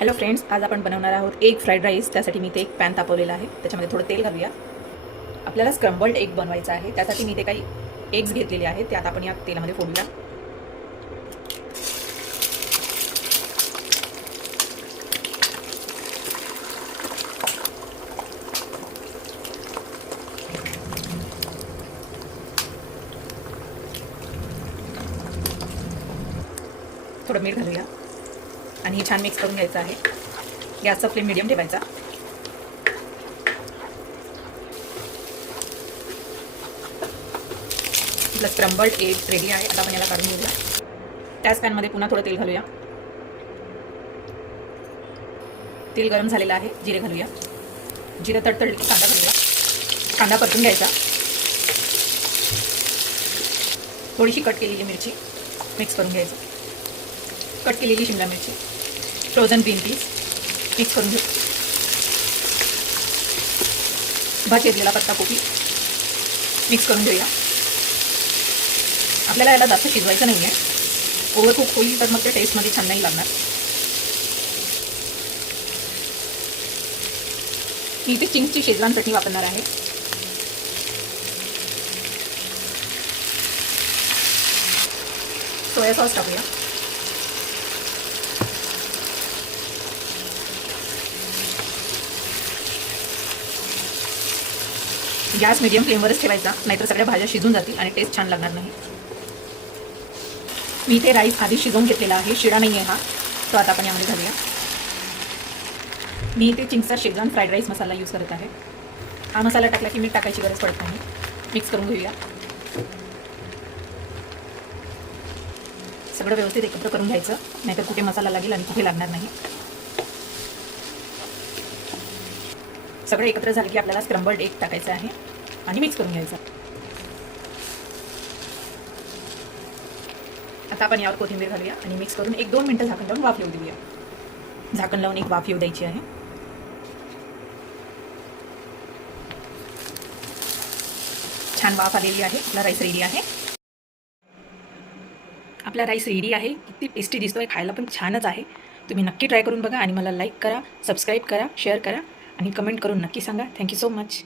Hello friends, आज आपण बनवणार आहोत एग फ्राईड राईस. त्यासाठी मी ते एक पॅन तापवलेला आहे, त्याच्यामध्ये थोडं तेल घालूया. आपल्याला स्क्रम्बल्ड एग बनवायचा आहे, त्यासाठी मी ते काही एग्स घेतलेले आहेत, ते आता आपण या तेलामध्ये फोडूया. थोडं मीठ घालूया आणि हे छान मिक्स करून घ्यायचं आहे. गॅसचा फ्लेम मीडियम ठेवायचा. आपलं स्क्रम्बल्ड एग रेडी आहे. आता आपण याला काढून घेऊया. त्याच पॅनमध्ये पुन्हा थोडं तेल घालूया. तेल गरम झालेलं आहे, जिरे घालूया. जिरे तडतडले की कांदा घालूया. कांदा परतून घ्यायचा. थोडीशी कट केलेली मिरची मिक्स करून घ्यायची. कट केलेली शिमला मिरची, फ्रोझन ग्रीन पीस मिक्स करून घेऊ. चिरलेला पत्ता कोबी मिक्स करून घेऊया. आपल्याला याला जास्त शिजवायचं नाही आहे. ओव्हर कुक होईल तर मग ते टेस्टमध्ये छान नाही लागणार. मी इथे चिंगची शेजवान चटणी वापरणार आहे. सोया सॉस टाकूया. गॅस मीडियम फ्लेमवरच ठेवायचा, नाहीतर सगळ्या भाज्या शिजून जातील आणि टेस्ट छान लागणार नाही. मी इथे राईस आधी शिजवून घेतलेला आहे, शिळा नाही आहे हा. तो आता आपण यामध्ये घालूया. मी इथे चिंगचा शेजवान फ्राईड राईस मसाला यूज करत आहे. हा मसाला टाकला की मीठ टाकायची गरज पडत नाही. मिक्स करून घेऊया. सगळं व्यवस्थित एकत्र करून घ्यायचं, नाहीतर कुठे मसाला लागेल आणि कुठे लागणार नाही. सगळं एकत्र झालं की आपल्याला स्क्रम्बल्ड एग टाकायचं आहे आणि मिक्स करून घ्यायचं. आता आपण यावर कोथिंबीर घालूया आणि मिक्स करून 1-2 मिनिटं झाकण लावून वाफ येऊ देऊया. झाकण लावून एक वाफ येऊ द्यायची आहे. छान वाफ आलेली आहे. आपला राईस रेडी आहे. आपला राईस रेडी आहे. किती टेस्टी दिसतोय, खायला पण छानच आहे. तुम्ही नक्की ट्राय करून बघा आणि मला लाईक करा, सबस्क्राईब करा, शेअर करा आणि कमेंट करून नक्की सांगा. Thank you so much.